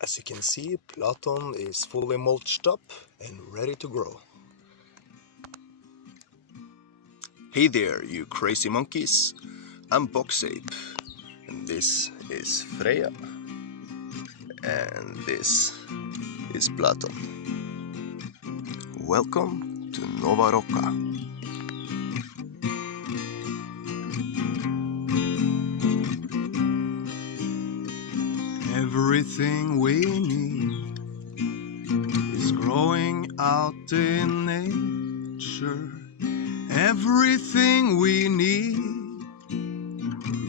As you can see, Platon is fully mulched up and ready to grow. Hey there, you crazy monkeys. I'm Box Ape, and this is Freya, and this is Platon. Welcome to Nova Roca. Everything we need is growing out in nature. Everything we need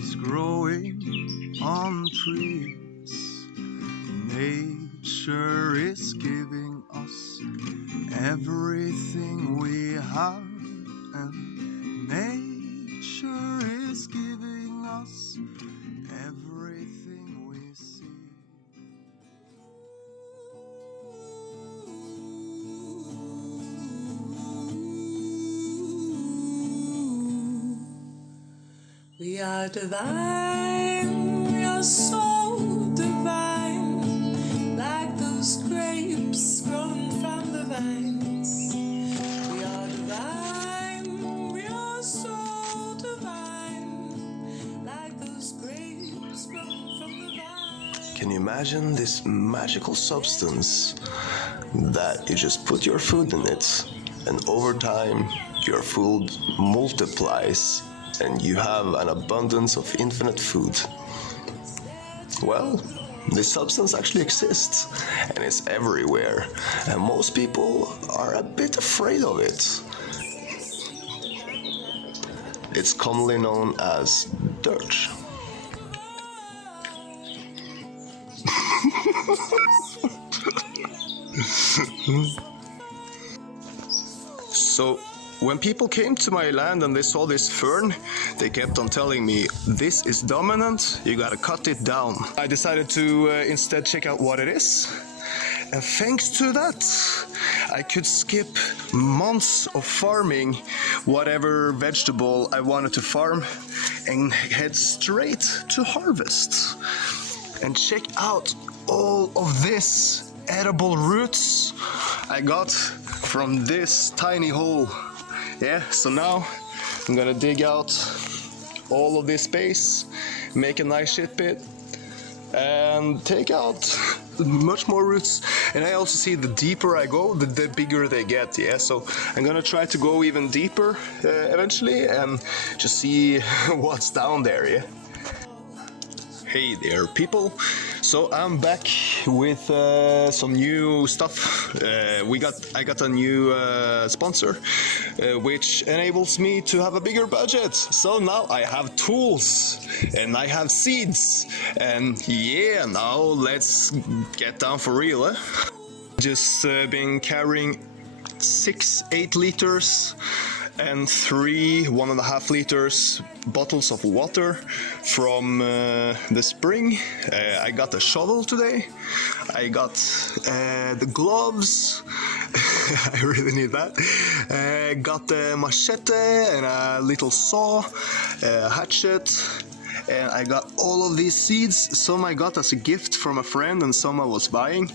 is growing on trees. Nature is giving us everything we have, and nature is giving us everything we see. We are divine, we are so divine, like those grapes grown from the vines. We are divine, we are so divine, like those grapes grown from the vines. Can you imagine this magical substance that you just put your food in it, and over time your food multiplies and you have an abundance of infinite food? Well, this substance actually exists and it's everywhere, and most people are a bit afraid of it. It's commonly known as dirt. So, when people came to my land and they saw this fern, they kept on telling me, this is dominant, you gotta cut it down. I decided to instead check out what it is. And thanks to that, I could skip months of farming whatever vegetable I wanted to farm and head straight to harvest. And check out all of this edible roots I got from this tiny hole. Yeah, so now I'm gonna dig out all of this space, make a nice shit pit, and take out much more roots. And I also see the deeper I go, the bigger they get. Yeah, so I'm gonna try to go even deeper eventually and just see what's down there. Yeah. Hey there, people. So I'm back with some new stuff. I got a new sponsor, which enables me to have a bigger budget. So now I have tools and I have seeds, and yeah, now let's get down for real. Eh? Just been carrying 6 8-liters and 3 1.5 liters bottles of water from the spring. I got a shovel today. I got the gloves. I really need that. Got the machete and a little saw, a hatchet. And I got all of these seeds. Some I got as a gift from a friend and some I was buying.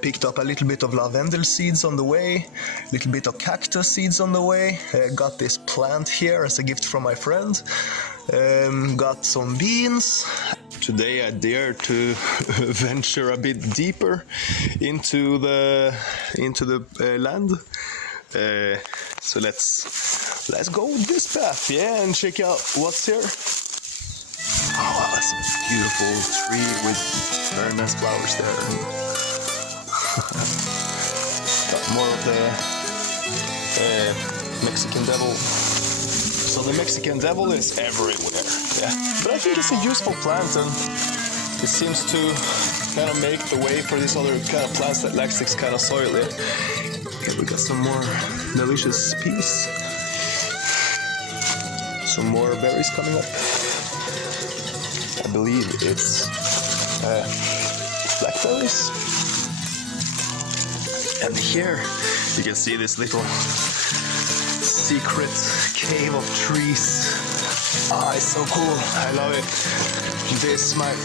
Picked up a little bit of lavender seeds on the way, a little bit of cactus seeds on the way. Got this plant here as a gift from my friend. Got some beans. Today I dare to venture a bit deeper into the land. So let's go with this path, yeah, and check out what's here. Oh, that's a beautiful tree with very nice flowers there. Got more of the Mexican devil. So the Mexican devil is everywhere, yeah. But I think it's a useful plant, and it seems to kind of make the way for these other kind of plants that like this kind of soil. Yeah. Okay, we got some more delicious peas. Some more berries coming up. I believe it's blackberries. And here you can see this little secret cave of trees. Ah, it's so cool. I love it. This might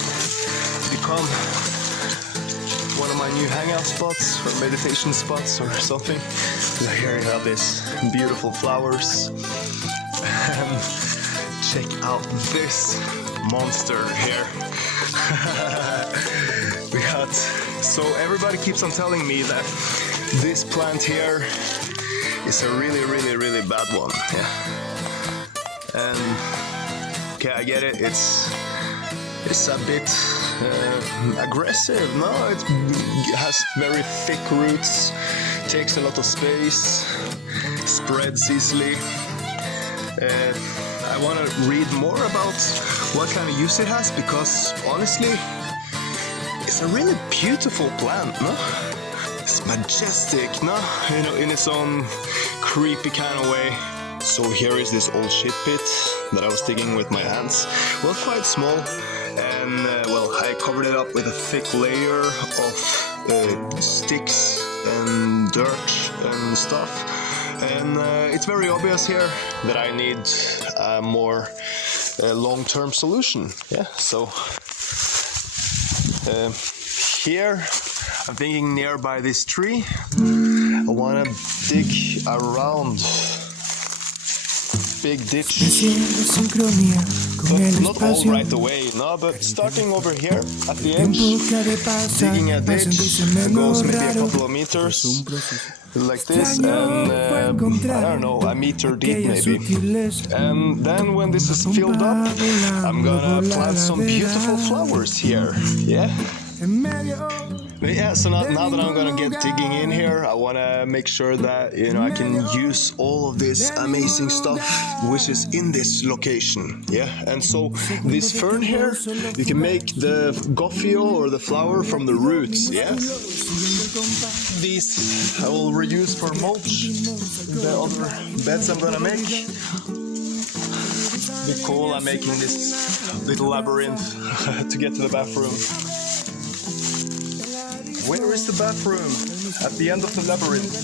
become my new hangout spots or meditation spots or something. So here you have this beautiful flowers. And check out this monster here. We got, so everybody keeps on telling me that this plant here is a really bad one. Yeah. And okay, I get it. It's a bit aggressive. No, it has very thick roots, takes a lot of space, spreads easily. I want to read more about what kind of use it has, because honestly, it's a really beautiful plant, no? It's majestic, no? You know, in its own creepy kind of way. So here is this old shit pit that I was digging with my hands. Well, quite small, and well, I covered it up with a thick layer of sticks and dirt and stuff. And it's very obvious here that I need a more long-term solution. Yeah, so here I'm thinking nearby this tree, I want to dig around big ditch. Not all right away, no, but starting over here at the edge, digging a ditch that goes maybe a couple of meters, like this, and I don't know, a meter deep maybe. And then when this is filled up, I'm gonna plant some beautiful flowers here, yeah? But yeah, so now that I'm gonna get digging in here, I wanna make sure that, you know, I can use all of this amazing stuff which is in this location, yeah? And so this fern here, you can make the GOFIO or the flower from the roots, yeah? These I will reuse for mulch, the other beds I'm gonna make. Be cool, I'm making this little labyrinth to get to the bathroom. Where is the bathroom? At the end of the labyrinth.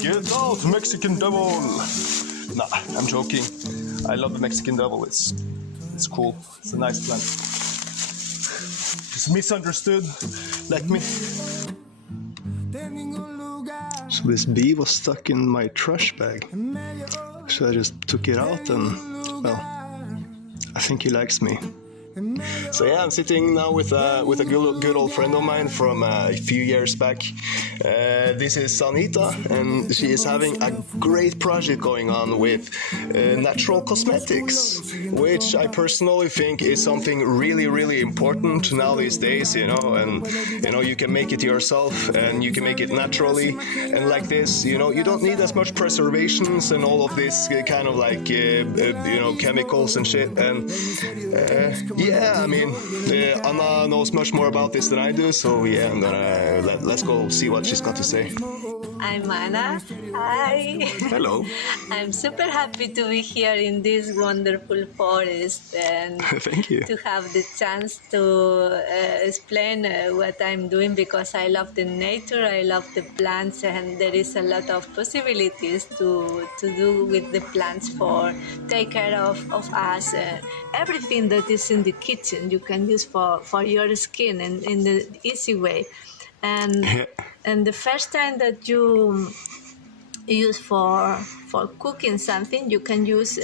Get out, Mexican devil! Nah, I'm joking. I love the Mexican devil. It's cool. It's a nice plant. It's misunderstood, like me. So this bee was stuck in my trash bag. So I just took it out and, well, I think he likes me. So yeah, I'm sitting now with a good old friend of mine from a few years back. This is Anita, and she is having a great project going on with natural cosmetics, which I personally think is something really important now these days, you know. And you know, you can make it yourself and you can make it naturally, and like this, you know, you don't need as much preservations and all of this kind of like you know, chemicals and shit. And yeah, I mean, Anna knows much more about this than I do, so yeah, I'm gonna let's go see what she's got to say. I'm Anna. Hi. Hello. I'm super happy to be here in this wonderful forest and Thank you. to have the chance to explain what I'm doing, because I love the nature, I love the plants, and there is a lot of possibilities to do with the plants for take care of us. Everything that is in the kitchen you can use for your skin and in the easy way. And the first time that you use for cooking something, you can use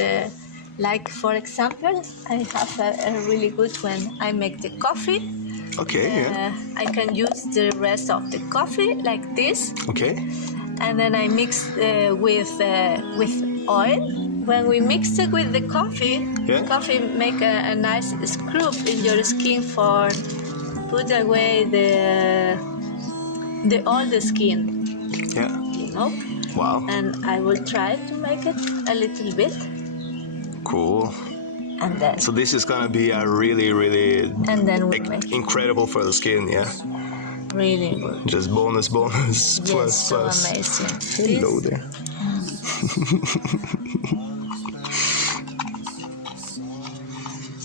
like, for example, I have a really good one. I make the coffee. Okay, yeah. I can use the rest of the coffee like this. Okay. And then I mix with oil. When we mix it with the coffee, Yeah. coffee make a nice scrub in your skin for put away all the skin, Yeah. you know. Wow. And I will try to make it a little bit, Cool. and then So this is gonna be a really and then we make incredible for the skin, yeah. really good. Just bonus, Yes, plus. so amazing. Hello there.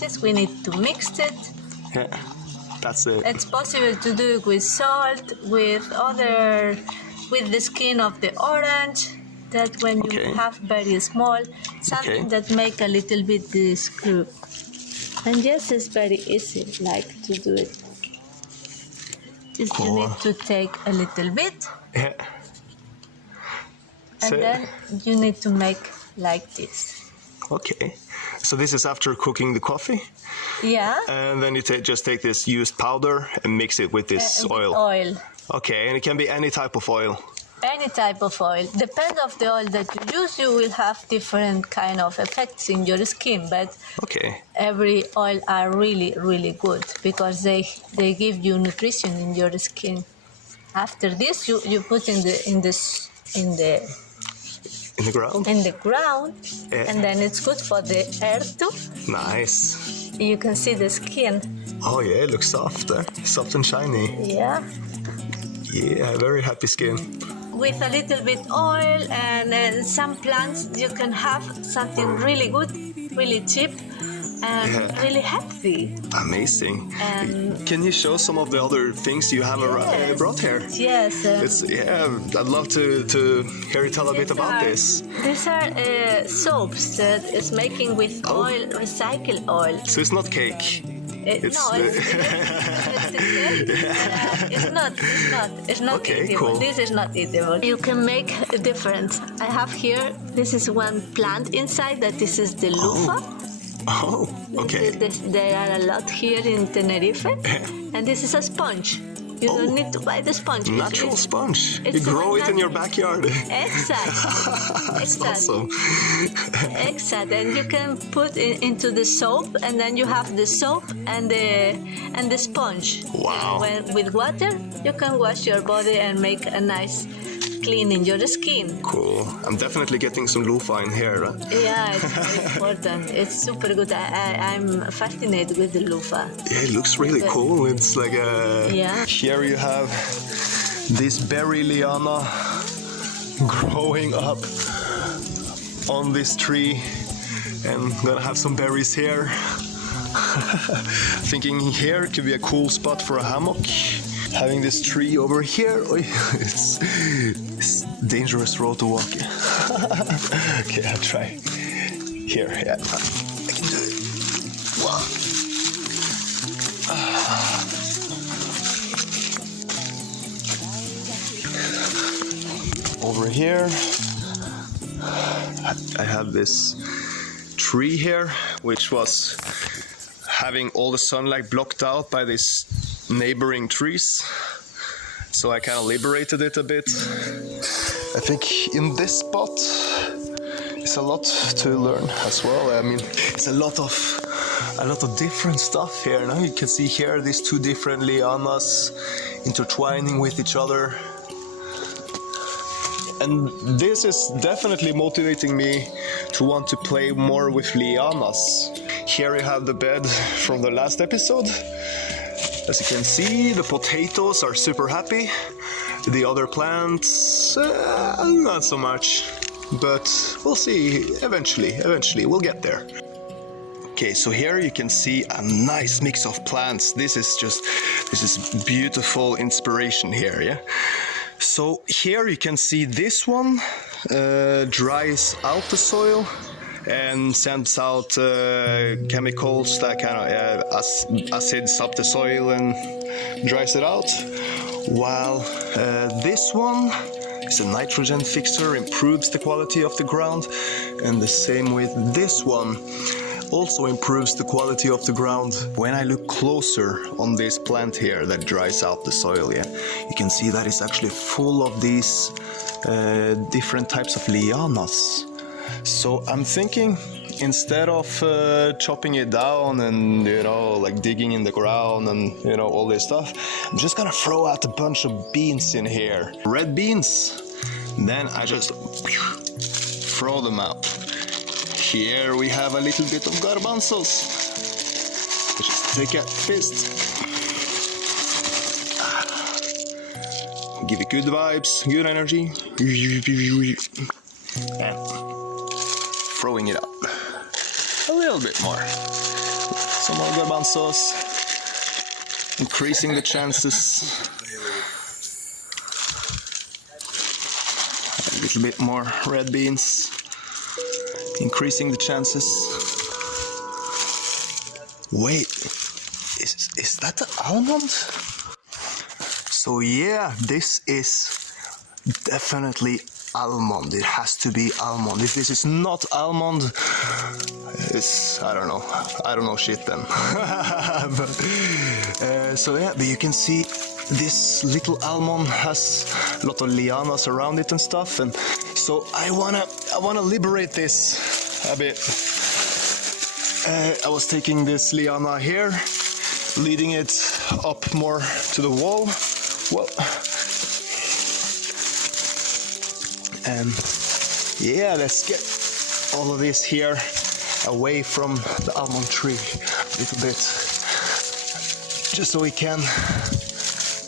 Just we need to mix it. Yeah. That's it. It's possible to do it with salt, with the skin of the orange. that when you Okay. have very small, something Okay. that make a little bit the screw. And yes, it's very easy, like to do it. Just you Cool. need to take a little bit, Yeah. and So- then you need to make like this. Okay. So this is after cooking the coffee, Yeah. and then you just take this used powder and mix it with this With oil. oil. Okay, and it can be any type of oil. Any type of oil. Depend of the oil that you use, you will have different kind of effects in your skin. But Okay. every oil are really, really good because they give you nutrition in your skin. After this, you put in the In the ground? Yeah. and then it's good for the earth too. Nice. You can see the skin. Oh yeah, it looks soft, soft and shiny. Yeah. Yeah, very happy skin. With a little bit oil and some plants, you can have something really good, really cheap, and Yeah. really healthy. Amazing. And Can you show some of the other things you have Yes. brought here? Yes. I'd love to hear you tell a bit about this. These are soaps that is making with Oh. oil, recycled oil. So it's not cake. It's No, it's not Okay, eatable. cool. This is not eatable. You can make a difference. I have here, this is one plant inside that this is the loofah. Oh, okay. There are a lot here in Tenerife. And this is a sponge. You Oh. don't need to buy the sponge. Natural sponge. You it's grow it in your natural. backyard. Exact. That's Exact. awesome. Exact. And you can put it into the soap, and then you have the soap and the sponge. Wow. With water, you can wash your body and make a nice clean in your skin. Cool. I'm definitely getting some loofah in here. Yeah, it's very important. It's super good. I'm fascinated with the loofah. Yeah, it looks really cool. It's like a... Yeah. Here you have this berry liana growing up on this tree, and I'm gonna have some berries here. Thinking here could be a cool spot for a hammock. Having this tree over here, it's dangerous road to walk. Okay, I'll try. Here, yeah, I can do it. Wow. Over here, I have this tree here, which was having all the sunlight blocked out by these neighboring trees. So I kind of liberated it a bit. I think in this spot, it's a lot to learn as well. I mean, it's a lot of different stuff here. Now you can see here these two different lianas intertwining with each other. And this is definitely motivating me to want to play more with lianas. Here you have the bed from the last episode. As you can see, the potatoes are super happy. The other plants, not so much. But we'll see eventually, we'll get there. Okay, so here you can see a nice mix of plants. This is beautiful inspiration here, yeah? So here you can see this one dries out the soil and sends out chemicals that kind of acids up the soil and dries it out. While this one is a nitrogen fixer, improves the quality of the ground, and the same with this one. Also improves the quality of the ground. When I look closer on this plant here that dries out the soil, yeah, you can see that it's actually full of these different types of lianas. So I'm thinking, instead of chopping it down and, like digging in the ground and, all this stuff, I'm just gonna throw out a bunch of beans in here. Red beans. Then I just throw them out. Here we have a little bit of garbanzos. Just take a fist. Give it good vibes, good energy. And throwing it out. A little bit more. Some more garbanzos. Increasing the chances. A little bit more red beans, increasing the chances. Wait, is that the almond? So yeah, this is definitely almond. It has to be almond. If this is not almond, it's I don't know shit then. So yeah, but you can see this little almond has a lot of lianas around it and stuff, and so I wanna liberate this a bit. I was taking this liana here, leading it up more to the wall. Whoa. And yeah, let's get all of this here away from the almond tree a little bit, just so we can.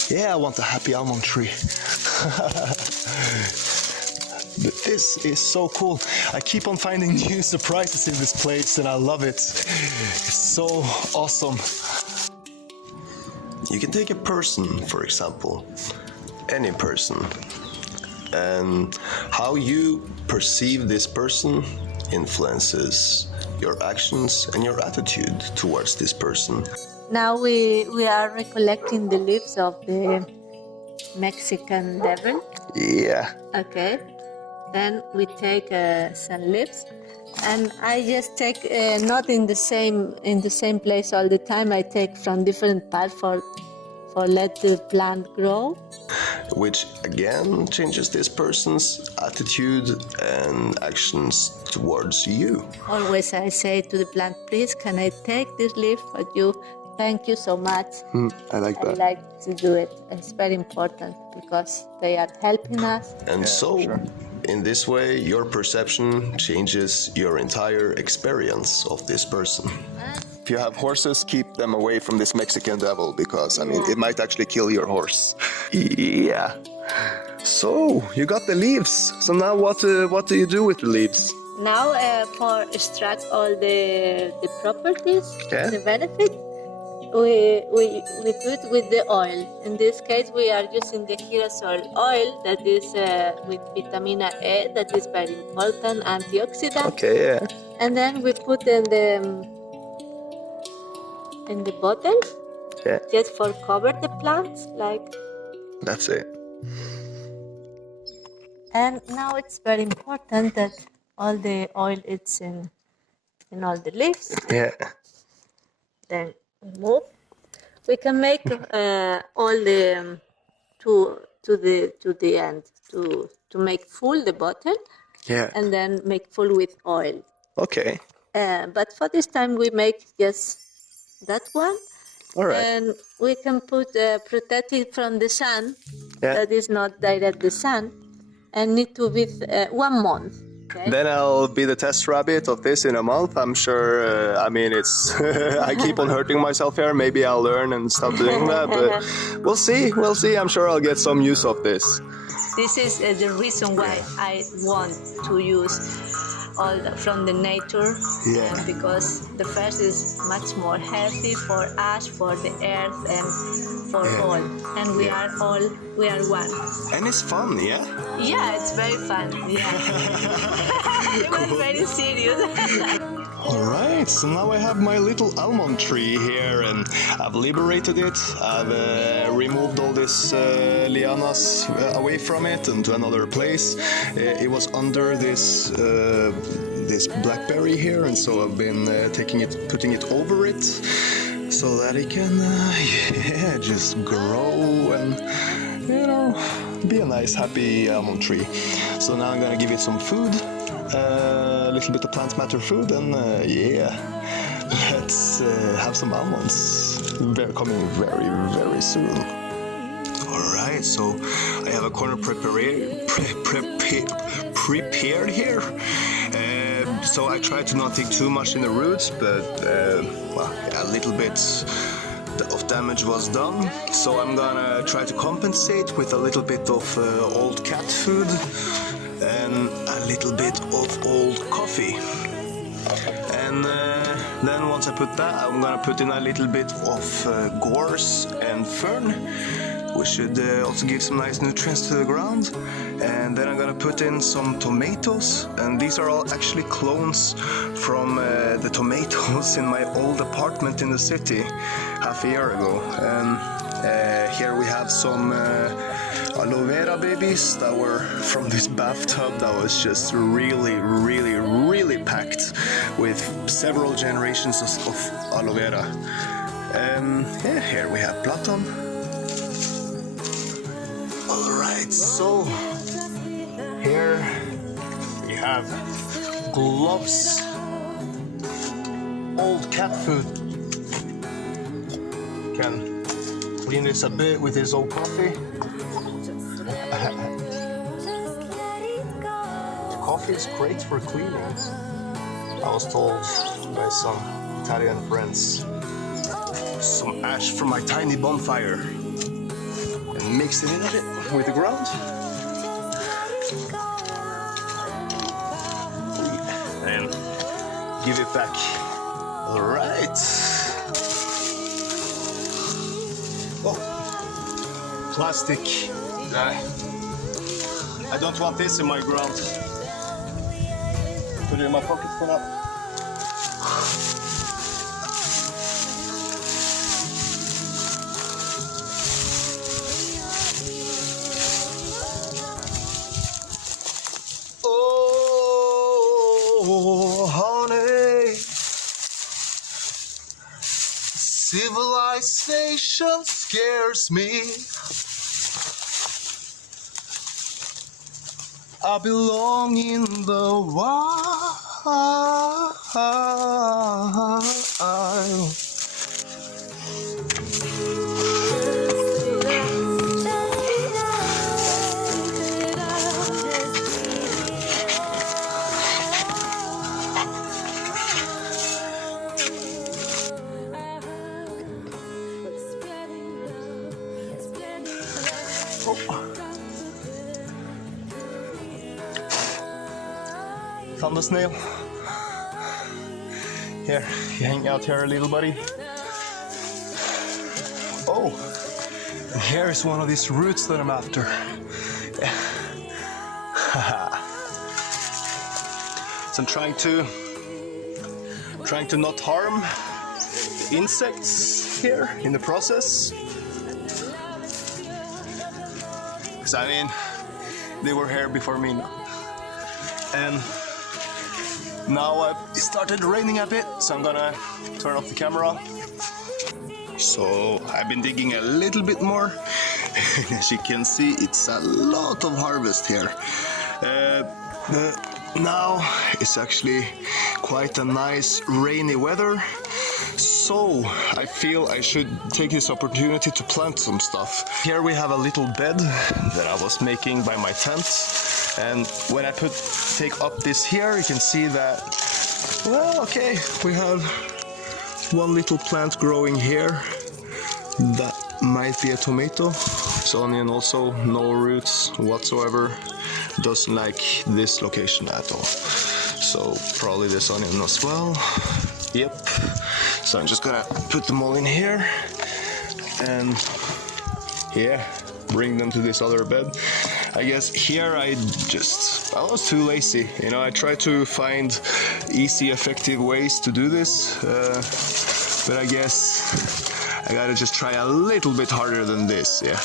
Yeah, I want a happy almond tree. But this is so cool. I keep on finding new surprises in this place and I love it. It's so awesome. You can take a person, for example, any person, and how you perceive this person influences your actions and your attitude towards this person. Now we are recollecting the leaves of the Mexican devil. Yeah. Okay. Then we take some leaves, and I just take not in the same place all the time. I take from different parts for let the plant grow. Which again changes this person's attitude and actions towards you. Always I say to the plant, please, can I take this leaf for you? Thank you so much. I like that. I like to do it. It's very important because they are helping us. And in this way, your perception changes your entire experience of this person. If you have horses, keep them away from this Mexican devil because, I mean, it might actually kill your horse. Yeah. So, you got the leaves. So now what do you do with the leaves? Now for extract all the properties, the benefit, we do it with the oil. In this case, we are using the girasol oil that is with vitamin A, that is very important, antioxidant. Okay, yeah. And then we put in the bottle, just for cover the plants, like. That's it. And now it's very important that all the oil is in all the leaves. Yeah. Then remove. We can make all the to the end to make full the bottle. Yeah. And then make full with oil. Okay. But for this time we make just that one. All right. And we can put protect it from the sun. Yeah. That is not direct the sun, and need to be 1 month. Okay? Then I'll be the test rabbit of this in a month. I'm sure. I mean, it's. I keep on hurting myself here. Maybe I'll learn and stop doing that. But we'll see. We'll see. I'm sure I'll get some use of this. This is the reason why I want to use all from the nature. Yeah. Because the first is much more healthy for us, for the earth, and for all. And we are one. And it's fun, yeah? Yeah, it's very fun. Yeah. It was very serious. Alright, so now I have my little almond tree here and I've liberated it. I've removed all this lianas away from it and to another place. It was under this blackberry here, and so I've been putting it over it so that it can just grow and, be a nice happy almond tree. So now I'm gonna give it some food. A little bit of plant matter food, and let's have some almonds. They're coming very, very soon. Alright, so I have a corner prepared here. So I try to not take too much in the roots, but a little bit of damage was done. So I'm gonna try to compensate with a little bit of old cat food and a little bit of old coffee. And then once I put that, I'm gonna put in a little bit of gorse and fern We should also give some nice nutrients to the ground. And then I'm gonna put in some tomatoes, and these are all actually clones from the tomatoes in my old apartment in the city half a year ago. And here we have some aloe vera babies that were from this bathtub that was just really packed with several generations of aloe vera. Yeah, here we have platon. Alright, so here we have gloves, old cat food. Can clean this a bit with his old coffee. Coffee is great for cleaning, I was told by some Italian friends. Some ash from my tiny bonfire and mix it in with the ground. And give it back. All right. Oh, plastic. I don't want this in my ground. Put it in my pocket for now. Oh, honey, civilization scares me. I belong in the wild. Found a snail. Here, you hang out here, little buddy. Oh, and here is one of these roots that I'm after. So I'm trying to not harm insects here in the process. Because I mean, they were here before me now. And now it started raining a bit, so I'm gonna turn off the camera. So I've been digging a little bit more. As you can see, it's a lot of harvest here. Now it's actually quite a nice rainy weather. So I feel I should take this opportunity to plant some stuff. Here we have a little bed that I was making by my tent. And when I take up this here, you can see that, well, okay, we have one little plant growing here. That might be a tomato. This onion also, no roots whatsoever. Doesn't like this location at all. So probably this onion as well. Yep. So I'm just gonna put them all in here. And yeah, bring them to this other bed. I guess here I was too lazy. You know, I tried to find easy, effective ways to do this, but I guess I gotta just try a little bit harder than this, yeah.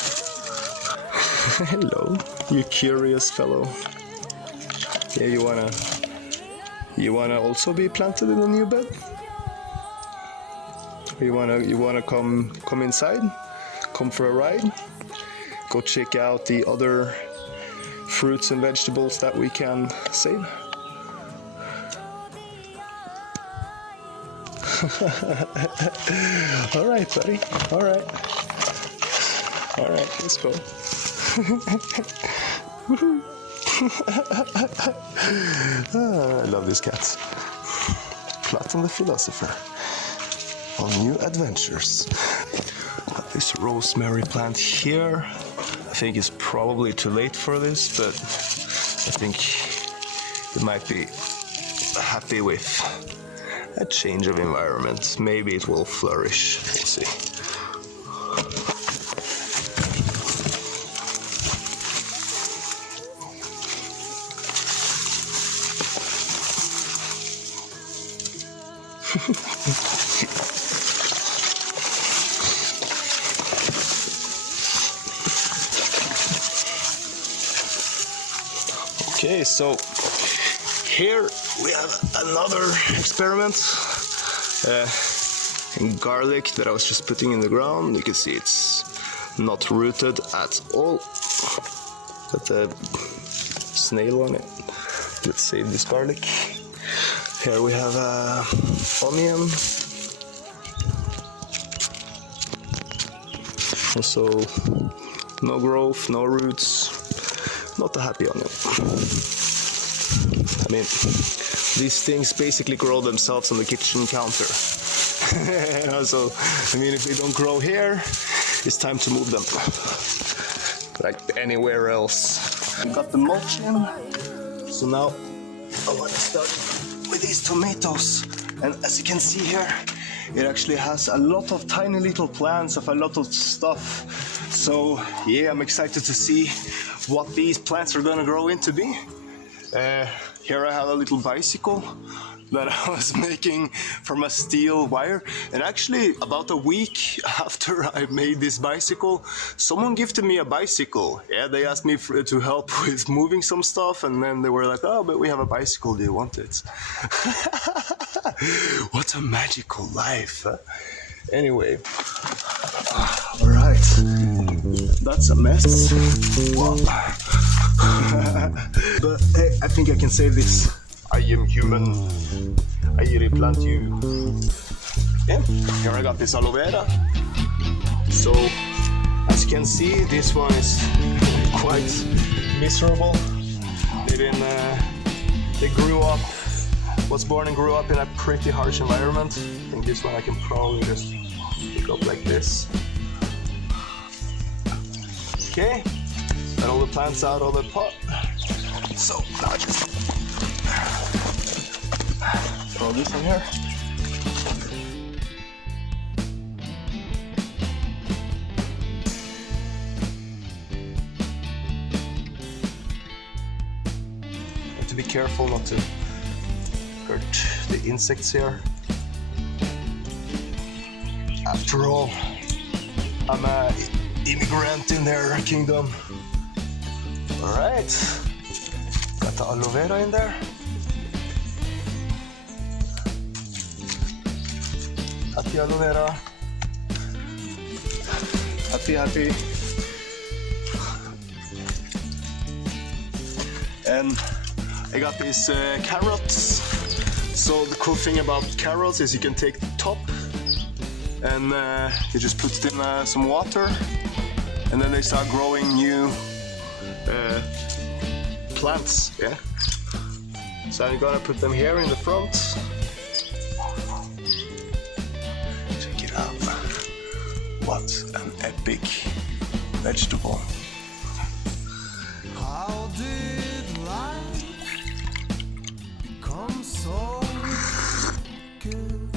Hello, you curious fellow. Yeah, you wanna also be planted in a new bed? You wanna come inside? Come for a ride? Go check out the other fruits and vegetables that we can save. All right, buddy. All right, let's go. I love these cats. Platon the philosopher on new adventures. This rosemary plant here, I think it's probably too late for this, but I think it might be happy with a change of environment. Maybe it will flourish. We'll see. Okay, so here we have another experiment. Garlic that I was just putting in the ground. You can see it's not rooted at all. Got a snail on it. Let's save this garlic. Here we have onion. Also, no growth, no roots. Not a happy onion. I mean, these things basically grow themselves on the kitchen counter. So, I mean, if they don't grow here, it's time to move them. Like anywhere else. We got the mulch in. So now I want to start with these tomatoes. And as you can see here, it actually has a lot of tiny little plants of a lot of stuff. So yeah, I'm excited to see what these plants are gonna grow into be. Here I have a little bicycle that I was making from a steel wire. And actually, about a week after I made this bicycle, someone gifted me a bicycle. Yeah, they asked me to help with moving some stuff, and then they were like, oh, but we have a bicycle, do you want it? What a magical life. Huh? Anyway, all right, that's a mess. Wow. But hey, I think I can save this. I am human. I replant you. Yeah, here I got this aloe vera. So, as you can see, this one is quite miserable. They grew up, was born and grew up in a pretty harsh environment. I think this one I can probably just pick up like this. Okay, got all the plants out of the pot. So now just throw this in here. Have to be careful not to hurt the insects here. After all, I'm an immigrant in their kingdom. All right, got the aloe vera in there. Happy aloe vera. Happy, happy. And I got these carrots. So the cool thing about carrots is you can take the top and you just put it in some water, and then they start growing new plants. Yeah. So I'm gonna put them here in the front. Check it out. What an epic vegetable. How did life become so good?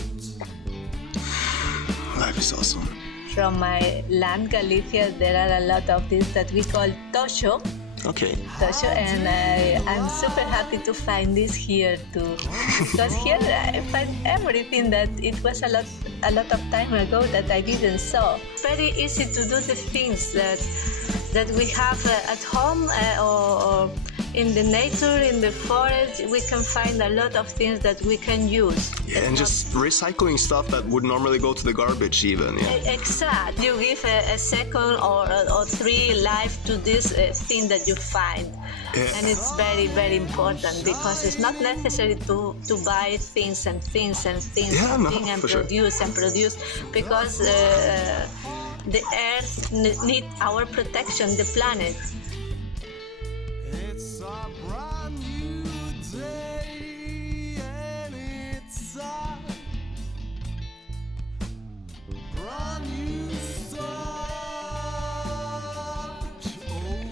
Life is awesome. From my land, Galicia, there are a lot of things that we call tosho. Okay. Tosho, and I'm super happy to find this here too, because here I find everything that it was a lot of time ago that I didn't saw. Very easy to do the things that we have at home or in the nature, in the forest. We can find a lot of things that we can use. Yeah, and just recycling stuff that would normally go to the garbage even. Yeah. Exactly. You give a second or three life to this thing that you find. Yeah. And it's very, very important, because it's not necessary to buy things and things and things Yeah, and, no, things and for sure. produce, because the earth needs our protection, the planet. It's a brand new day and it's a brand new start. Oh,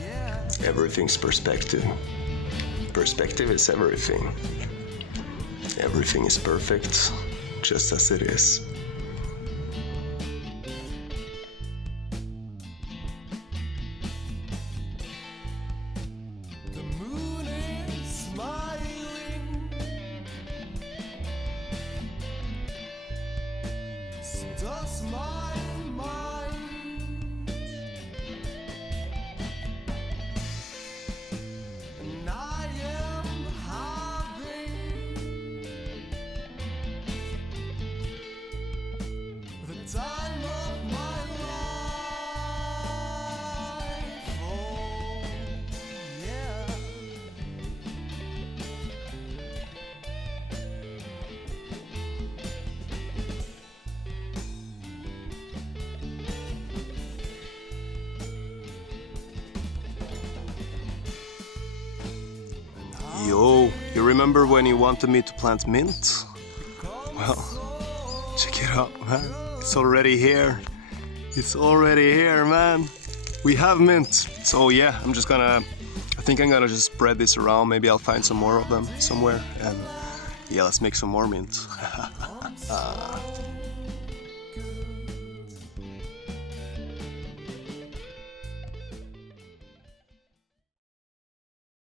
yeah. Everything's perspective. Perspective is everything. Everything is perfect, just as it is. The moon is smiling remember when you wanted me to plant mint? Well, check it out, man. It's already here. It's already here, man. We have mint. So yeah, I think I'm gonna just spread this around. Maybe I'll find some more of them somewhere. And yeah, let's make some more mint.